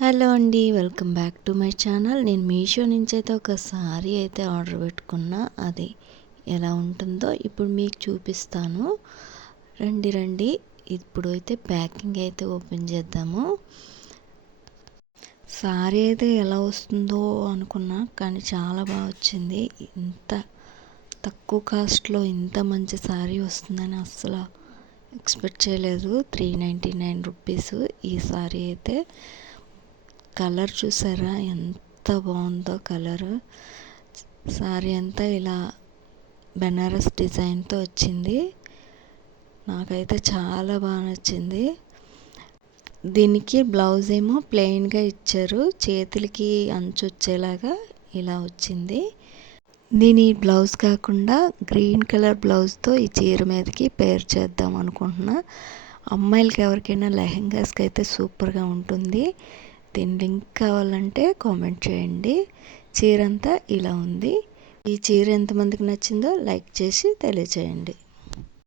Hello అండి, welcome back to my channel. నేను మీషో నుంచి అయితే ఒక సారీ అయితే ఆర్డర్ పెట్టుకున్నా. అది ఎలా ఉంటుందో ఇప్పుడు మీకు చూపిస్తాను. రండి ఇప్పుడు అయితే ప్యాకింగ్ అయితే ఓపెన్ చేద్దాము. సారీ అయితే ఎలా వస్తుందో అనుకున్నా, కానీ చాలా బాగా వచ్చింది. ఇంత తక్కువ కాస్ట్లో ఇంత మంచి సారీ వస్తుందని అస్సలు ఎక్స్పెక్ట్ చేయలేదు. 399 రూపీస్ ఈ సారీ అయితే. కలర్ చూసారా ఎంత బాగుందో కలరు. సారీ అంతా ఇలా బెనారస్ డిజైన్తో వచ్చింది. నాకైతే చాలా బాగా నచ్చింది. దీనికి బ్లౌజ్ ఏమో ప్లెయిన్గా ఇచ్చారు, చేతులకి అంచు వచ్చేలాగా ఇలా వచ్చింది. దీని బ్లౌజ్ కాకుండా గ్రీన్ కలర్ బ్లౌజ్తో ఈ చీర మీదకి పేర్ చేద్దాం అనుకుంటున్నా. అమ్మాయిలకి ఎవరికైనా లెహెంగాస్కి అయితే సూపర్గా ఉంటుంది. దీని లింక్ కావాలంటే కామెంట్ చేయండి. చీర అంతా ఇలా ఉంది. ఈ చీర ఎంతమందికి నచ్చిందో లైక్ చేసి తెలియచేయండి.